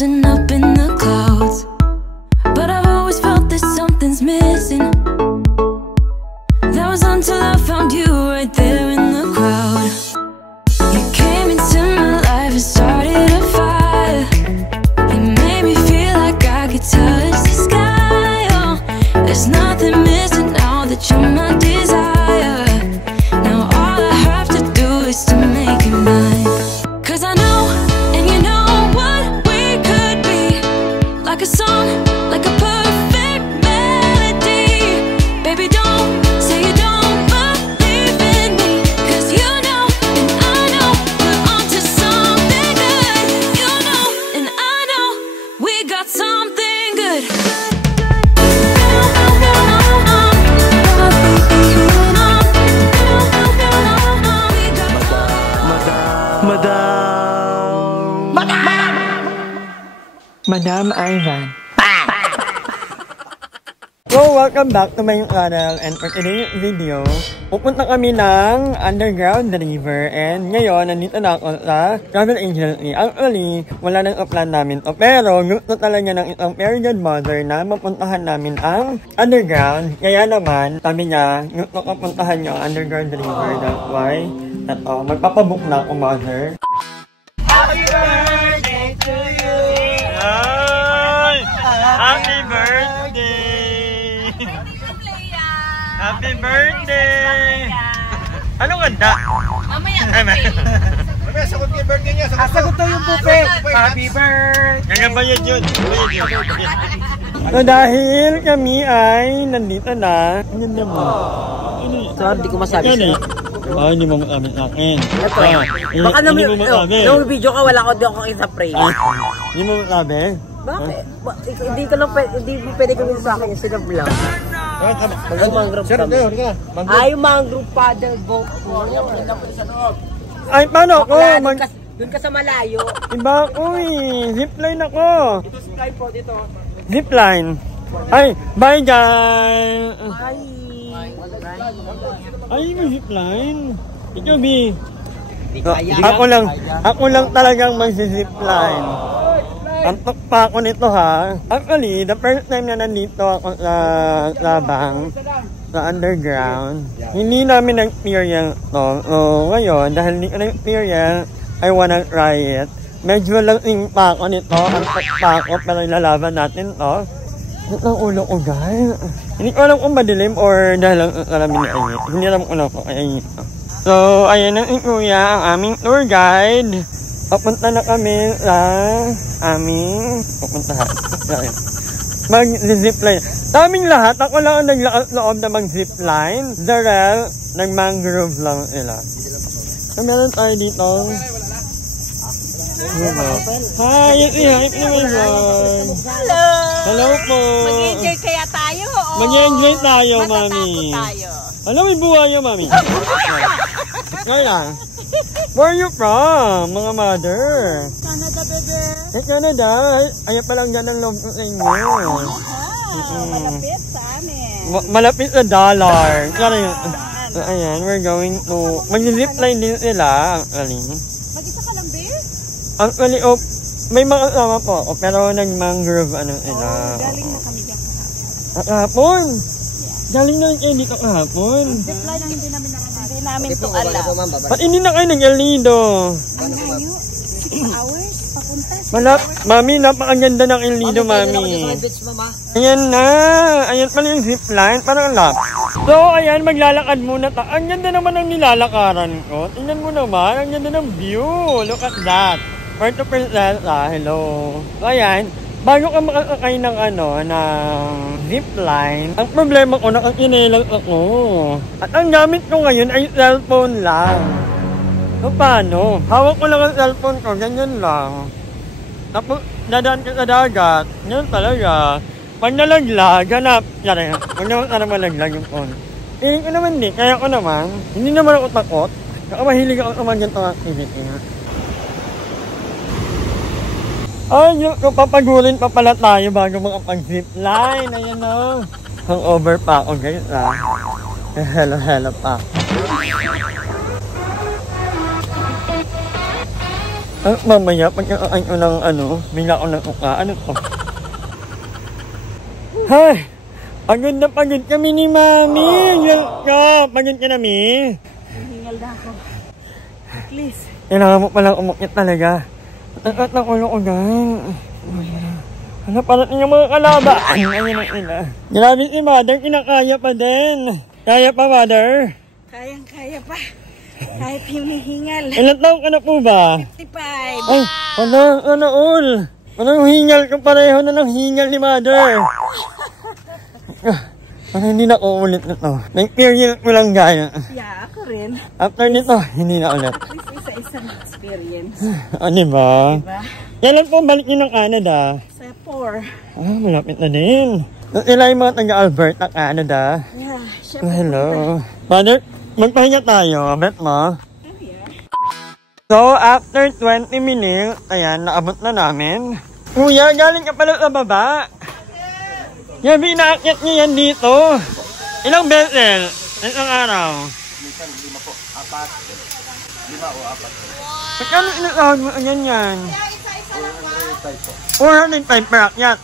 frozen up in the clouds, but I've always felt that something's missing. That was until I found you right there in the crowd. You came into my life and started a fire. You made me feel like I could touch the sky. Oh, there's nothing missing now that you're my desire. Now all I have to do is to make you mine. 'Cause I know, and you know what we could be. Like a song, like a perfect melody. Baby, don't say you don't believe in me, 'cause you know, and I know we're onto something good. You know, and I know we got something good. Madam Ivan. So, welcome back to my channel, and for today's video, pupunta kami ng Underground River, and ngayon, nandito na ako sa travel agency. Actually, wala nang plan namin to, pero gusto talaga ng isang period mother na mapuntahan namin ang Underground. Kaya naman, sabi niya, gusto ko puntahan niyo ang Underground River. That's why, magpapabook na ako, mother. Happy birthday to you! Happy birthday! Happy birthday! Anong ganda? Mamaya Mamaya, sagot yung birthday niya. sagot to yung buffet. Happy birthday! Kaya bayad yun. So dahil kami ay nandito na, ang ganda mo. Sorry, di ko masabi sa'yo. Hindi mo masabi sa akin. Baka nung video ka, wala ko di ako isa pray. Hindi mo masabi? Bakit? Hindi mo pwede gawin sa akin yung sinablang. Yung mangrove kami. Yung mangrove paddle boat ko. Ay, paano ako? Doon ka sa malayo. Iba ako eh. Zipline ako. Ito skypod, ito. Zipline. Ay, bye guys. Ay, may zipline. Ikaw, B. Ako lang talagang mag-zipline. Antok pa ako nito ha. Actually, the first time na nandito ako sa Labang, sa Underground, hindi namin na-experience to. So, ngayon, dahil hindi ko na-experience, I wanna try it. Medyo lasing pa ako nito. Antok pa ako, pero ilalaban natin to. Ito ang ulo ko, guys. Hindi ko alam kung madilim or dahil ang alamin na ayit. Hindi alam ko lang kung ayit. So, ayan ang ikuya, ang aming tour guide. Papunta na kami sa aming pupuntahan. Mag-zipline. Daming lahat. Ako lang ang naglakas loob na mag-zipline. Darrell, nag-mangrove lang sila. So, meron tayo dito. Hi, hype naman yun. Hello! Hello po. Mag-enjoy kaya tayo? Mag-enjoy tayo, mami. Matatakot tayo. Alam, may buhayo, mami. Ngayon lang. Where are you from, mga mother? Canada, bebe. Eh, Canada. Ayaw palang ganang loob sa inyo. Malapit sa amin. Malapit sa dollar. So, ayan, we're going to... Mag-zipline din sila, actually. Mag-isa ka lang, babe? Actually, may mga kasama po ako, pero nag-mangrove sila. Galing na kami dyan kahapon. Kahapon? Galing na rin kayo dito kahapon. Zipline ang hindi namin to alam. Ba't hindi na kayo nag-El Nido? Ang layo. 6 hours. Papunta. Mami, napakaganda ng El Nido, mami. Ayan na. Ayan pala yung zipline. Parang lap. So, ayan, maglalakad muna ta. Ang ganda naman ng nilalakaran ko. Tingnan mo naman. Ang ganda ng view. Look at that. Puerto Princesa. Hello. So, ayan. Bago ka makakakay ng ng zipline, ang problema ko, nakakinelang ako. At ang gamit ko ngayon ay cellphone lang. So, paano? Hawak ko lang ang cellphone ko, ganyan lang. Tapos, dadaan ka sa dagat. Ganyan talaga. Pag nalaglag, hanap. Yari, huwag naman sana malaglag yung phone. Hiling ko naman din, kaya ko naman. Hindi naman ako takot. Kaya mahilig ako sa mga ganitong activity. Ay, kung papagulin pa pala tayo bago makapag-zipline. Ayan o. Hangover pa ako, guys, ha. Hello pa. Mamaya, pagkakain ko ng bigla ko ng uka. Ano to? Hay! Pagod na pagod kami ni Mami! Pagod ka na, Mi? Hingal na ako. At least. Kailangan mo palang umukit talaga. At ng ulo ko, gang. Ano, parating yung mga kalaba. Ayun ang ina. Grabe si Mother, kinakaya pa din. Kaya pa, Mother? Kayang-kaya pa. Kahit hinihingal. Ilan taon ka na po ba? 55. Ay, ano, all. Anong hingal ka pareho na ng hingal ni Mother? Parang hindi na ako ulit nito. May period ko lang gaya. Yeah, ako rin. After nito, hindi na ulit. At least isa-isa na experience. Diba? Diba? Kailan po balik nyo ng Canada? Sa 4. Malapit na din. Sila yung mga taga-Alberta, Canada. Yeah, siya Hello. Mother, magpahinga tayo. Bet mo? Oh, yeah. So, after 20 minutes, ayan, naabot na namin. Kuya, galing ka pala sa baba. Yabi, inaakyat niya yan dito. Ilang beses? Ilang araw? Minsan 5 po, 4. 5 o 4. Pagkano inasahod mo ganyan? 405 po. 405 per akyat?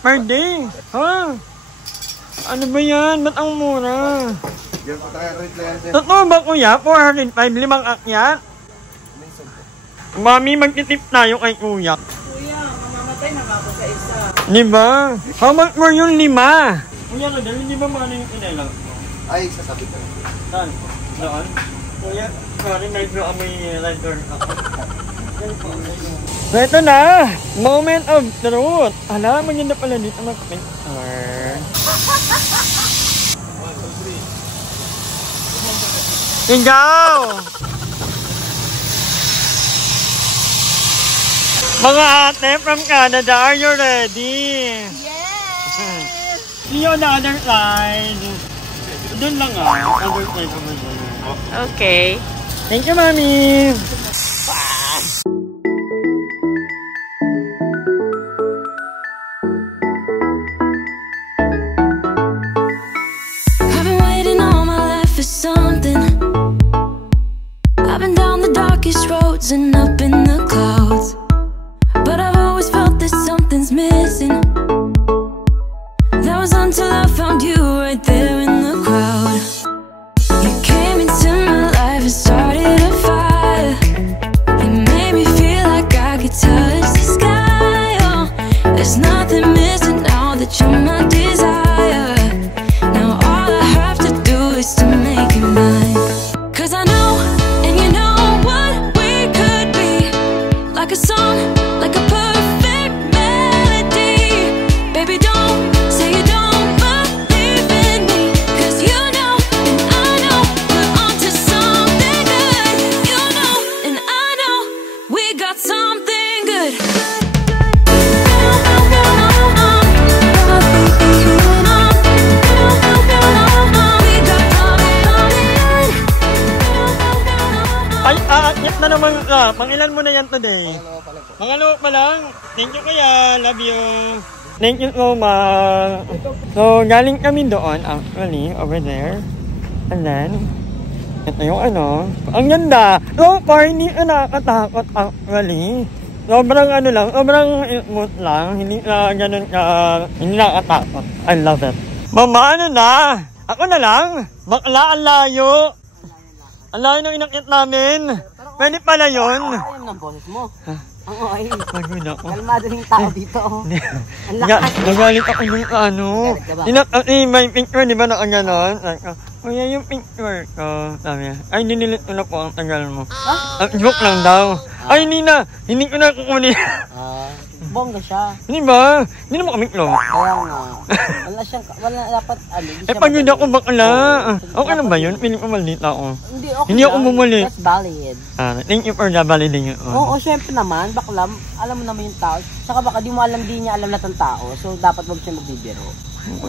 Per day? Ha? Ano ba yan? Ba't ang mura? Yan po tayo rate lang yan. Totoo ba kuya? 405, 5 akyat? Mami, magtitip tayo kay kuya. Kuya, mamamatay na ako sa isa. Diba? How much more yung 5? Kuya, Rodel, hindi ba mga yung pinailang? Ay, sasabi ko. Saan? Doon? Kuya, sorry, medyo amoy lighter ako. So, ito na! Moment of truth! Hala, maganda pala dito mag-picture. Ikaw! Mga ate from Canada, are you ready? Yes! See you on the other side. Doon lang other side over there. Okay. Thank you, Mami! I've been waiting all my life for something. I've been down the darkest roads and up in the clouds, but I've always felt that something's missing. That was until I found you right there in the crowd. You came into my life and started a fire. You made me feel like I could touch the sky. Oh, there's nothing missing now that you're my desire. Now all I have to do is to make you mine. 'Cause I know, and you know what we could be. Like a song, like a perfect melody. Baby, don't say you don't believe in me, 'cause you know, and I know we're onto something good. You know, and I know we got something good. Ay, aakyat na naman ka. Pangilan mo na yan today? Pangalawa pa lang. Thank you kuya. Love you. Thank you so much. So, galing kami doon actually, over there. And then, ito yung ang ganda. So far, hindi ka nakakatakot actually. Sobrang lang, sobrang smooth lang. Hindi na ganun ka, hindi nakakatakot. I love it. Mama, na? Ako na lang. Bakla, ang layo. Ang layo ng inakyat namin. Pwede pala yun. Ayaw ng boses mo. Ang oy. Pagod ako. Kalmado yung tao dito. Ang lakas. Nagalit ako yung Galit ka ba? may picture, di ba na ganon? Kuya, yung picture ko. Sabi niya, ay, dinilit ko na po ang tagal mo. Joke lang daw. Ay, hindi na. Hindi ko na kukunin. Bongga siya. Hindi ba? Hindi naman kami close. Kaya nga. Wala dapat, Pagod ako bakla. Okay lang ba yun? Piling ko maliit ako. Hindi, okay Hindi ako lang. bumuli. That's valid. Thank you for the validation. Oo, syempre naman, bakla, alam mo naman yung tao. Saka baka di mo alam, di niya alam lahat ng tao. So, dapat wag siya magbibiro.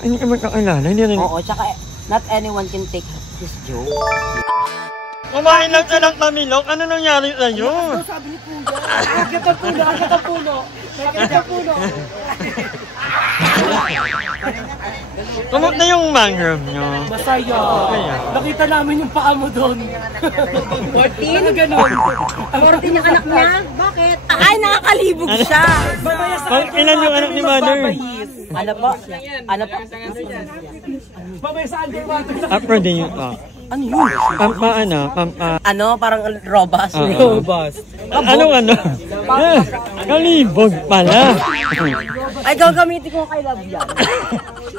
Hindi ka magkakilala. Hindi rin. Oo, saka not anyone can take his joke. Kumain lang ka ng tamilok. Ano nangyari sa'yo? Sabi ni Puno. Akit ang puno, akit ang puno. Akit ang puno. Kumusta yung mangrove nyo? Masaya. Nakita namin yung paa mo doon. 14? Ganun. 14 yung anak niya? Bakit? Ay, nakakalibog siya. Ilan yung anak ni mother? Ano po? Ano po? Babay sa underwater. Afro din yung Ano yun? Pampa. Ano? Parang robas. Robust. Ano? Kalibog pala. Ay, gagamitin ko kay Love yan.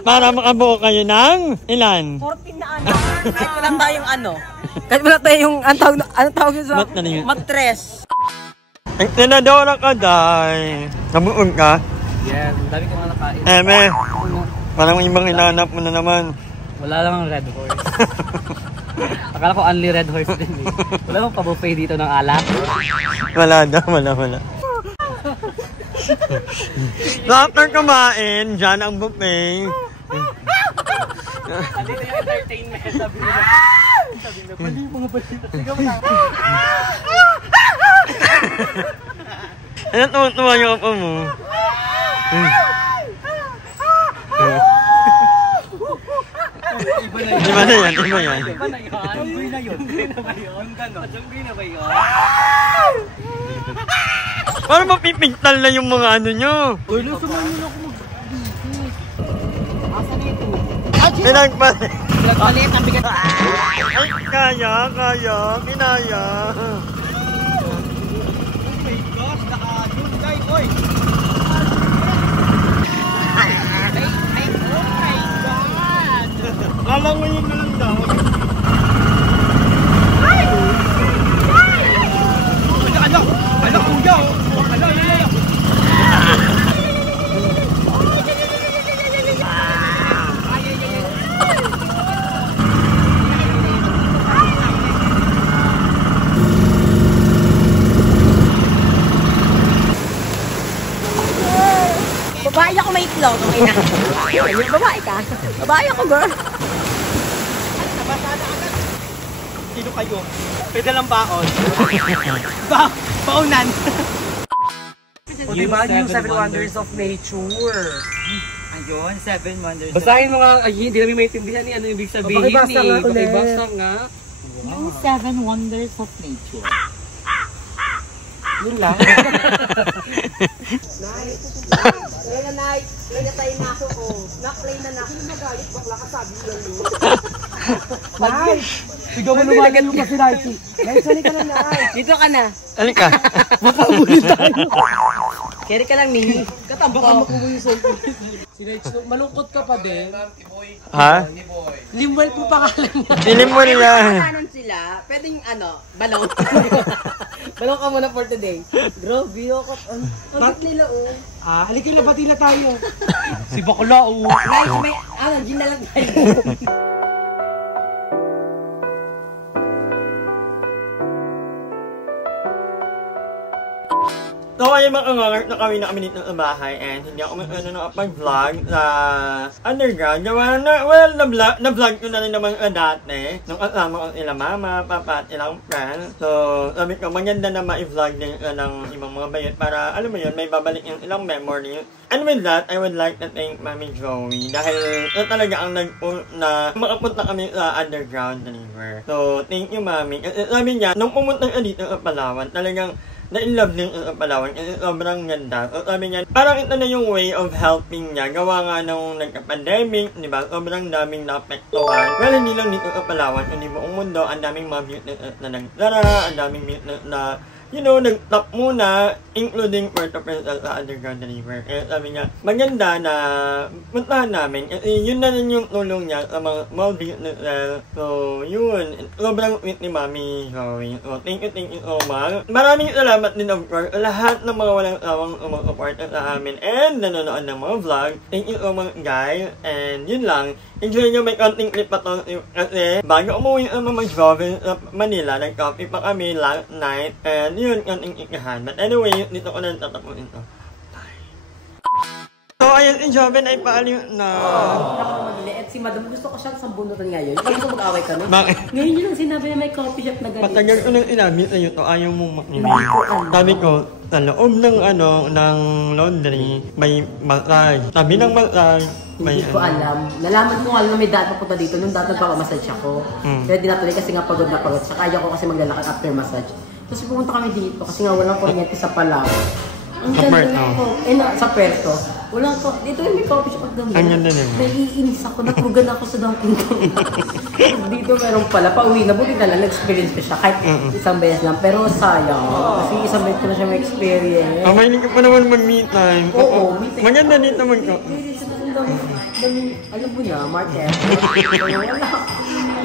Para makabuo kayo ng ilan? 14 na anak. Kahit wala tayong ano. Kahit wala tayong, ano tawag yun sa? Matres. Ang tinadora ka, Day. Nabuog ka? Yes, ang dami ko nga nakain. Eme, parang ibang inanap mo na naman. Wala lang ang red horse. Akala ko only red horse din eh. Wala bang pa-buffet dito ng alak? Wala daw, wala. So after kumain, dyan ang buffet. Andito yung entertainment. Sabi nila, pwede yung mga balita. Sigaw na. Ano tuwa yung apa mo? Iba na yan. Junggoy na yun. Junggoy na ba yun? Parang mapipigtal na yung mga ano nyo. Uy, nasuman nyo na ako mag-business. Asa na ito? Pinagpalit. Nagpalit, ang bigat. Ay, kaya, kinaya. Lalangoyin na lang daw. Ano kuya? Babae ako may itlog. Okay na. Babae ka? Babae ako, girl. Sino kayo? Pwede lang baon. Baonan. O diba yung 7 Wonders of Nature? Ayun, 7 Wonders. Basahin mo nga, ay hindi namin maintindihan ano yung ibig sabihin eh. Pakibasa nga. Yung 7 Wonders of Nature. Yun lang. Kaya na, play na tayo na ako. Na-play na ako. Nagalit, bakla ka sabi lang yun. Nice! Sigaw mo lumagan yung kasi Nike. Nice, ka na na. Dito ka na. Halika. Makabuli tayo. Carry ka lang, Mini. Katamba ka makuha yung cellphone. Malungkot ka pa din. Ha? Limwell po pangalan niya. Dilim mo nila. Kanan sila, pwedeng balong. Balong ka muna for today. Grabe ako. Ang nila Halika na, bati na tayo. Si Bakla, Guys, may, gin na lang tayo. So ayun mga kangarap na kami nakaminit ng bahay and hindi ako nakapag-vlog sa underground. Gawa na, well, na-vlog ko na rin naman dati nung kasama ko sila mama, papa at ilang friends. So sabi ko maganda na ma-vlog din ng ibang mga bayot para alam mo yun, may babalik yung ilang memory. And with that, I would like to thank Mami Joey dahil talaga ang na makapunta kami sa underground deliver. So thank you Mami. Sabi niya, nung pumunta ka dito sa Palawan, talagang na-in-love din ang Palawan kasi sobrang ganda. So sabi niya, parang ito na yung way of helping niya. Gawa nga nung nagka-pandemic, di ba? Sobrang daming naapektuhan. Well, hindi lang dito sa Palawan, kundi buong mundo. Ang daming mga beauty na nagdara, ang daming beauty na nag-top muna, including Puerto Princesa sa underground deliver. Kaya sabi niya, maganda na puntahan namin. Kasi yun na rin yung tulong niya sa mga business. So, yun. Sobrang sweet ni Mami Joey. So, thank you so much. Maraming salamat din of course lahat ng mga walang sawang support sa amin and nanonood ng mga vlog. Thank you so much guys. And yun lang. Enjoy nyo, may konting clip pa to. Kasi bago umuwi ang mga mag-travel sa Manila, nag-coffee pa kami last night. And yun, konting ikahan. But anyway, dito ko na tatapusin to. Bye! So, ngayon si Joven ay paaliw na. At si Madam, gusto ko siyang sambunutan ngayon. Hindi gusto mag-away kami. Bakit? Ngayon yun lang sinabi na may coffee shop na ganito. Matagal ko nang inamit sa'yo to, ayaw mong makinig. Sabi ko, sa loob ng ng laundry, may massage. Sabi ng massage, may Hindi ko alam. Nalaman ko alam na may dati papunta dito. Nung dati nagpapamassage ako. Kaya di natuloy kasi nga pagod na pagod. Saka ayaw ko kasi maglalakad after massage. Tapos pumunta kami dito kasi nga walang kuryente sa Palau. Ang Sa ganda Puerto. ko. Sa Puerto. Walang ko. Dito yung may coffee shop at ganda. Ang ganda din. Naiinis ako. Natugan ako sa Dunkin Donuts. Dito meron pala. Pauwi na. Buti na lang. Nag-experience ko siya. Kahit isang beses lang. Pero sayang. Kasi isang beses ko na siya may experience. mahilig ka pa naman mag-me time. Oo, me time. Maganda dito mag-ko. Alam mo na, Marquez. Wala.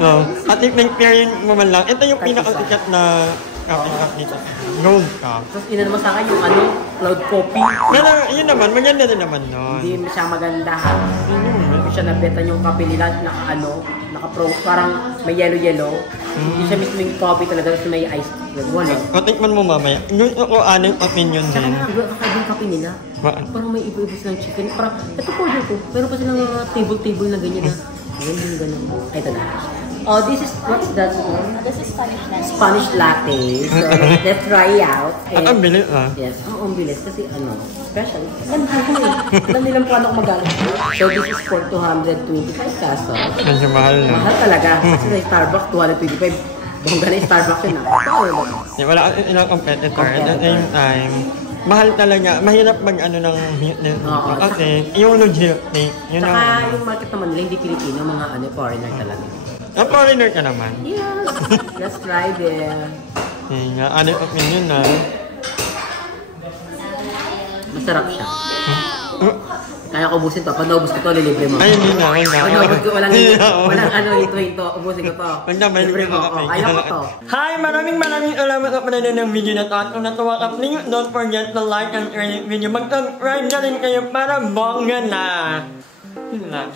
No. At if na-experience mo man lang, ito yung pinakasikat na coffee shop dito. Gold Cup. Tapos ina naman sa akin yung cloud coffee. Pero yun naman, maganda din naman nun. Hindi siya maganda ha. Hindi siya nabetan yung kape nila naka-pro, parang may yellow. Hindi siya mismo yung coffee talaga, tapos may ice. Wala. O, tikman mo mamaya. Yung ako, anong opinion Saka din. nga, kakaiba yung kape nila. Bakit? Parang may iba-iba silang chicken. Parang, ito po dito. Pero pa silang table na ganyan na. Ganyan. Ay, ito na. Oh, this is, what's that? This is Spanish latte. Spanish latte. So, let's try out. At ang bilis Yes, ang bilis kasi special. Ganda ko eh. Alam nilang paano ako magalit. So this is for 225 pesos. Medyo mahal na. Mahal talaga. Kasi na Starbucks, 225. Bongga na yung Starbucks yun Wala kasi ilang competitor. At the same time, mahal talaga. Mahirap mag-ano ng fitness. Oo. Kasi yung logistic, yun Saka ang... yung market naman nila, hindi Pilipino, mga foreigner talaga. Ang foreigner ka naman. Yes! Let's try there. Yun nga, ano yung opinion na? Masarap siya. Kaya ko ubusin to. Pag naubos ko to, lilibre mo. Ay, hindi na. Pag naubos ko, walang ito. Ubusin ko to. Huwag na, may Libre mo. libre Kaya ko to. Hi! Maraming salamat sa panonood ng video na to. At kung natuwa ka, please don't forget to like and share this video. Mag-subscribe na rin kayo para bongga na. Yun lang.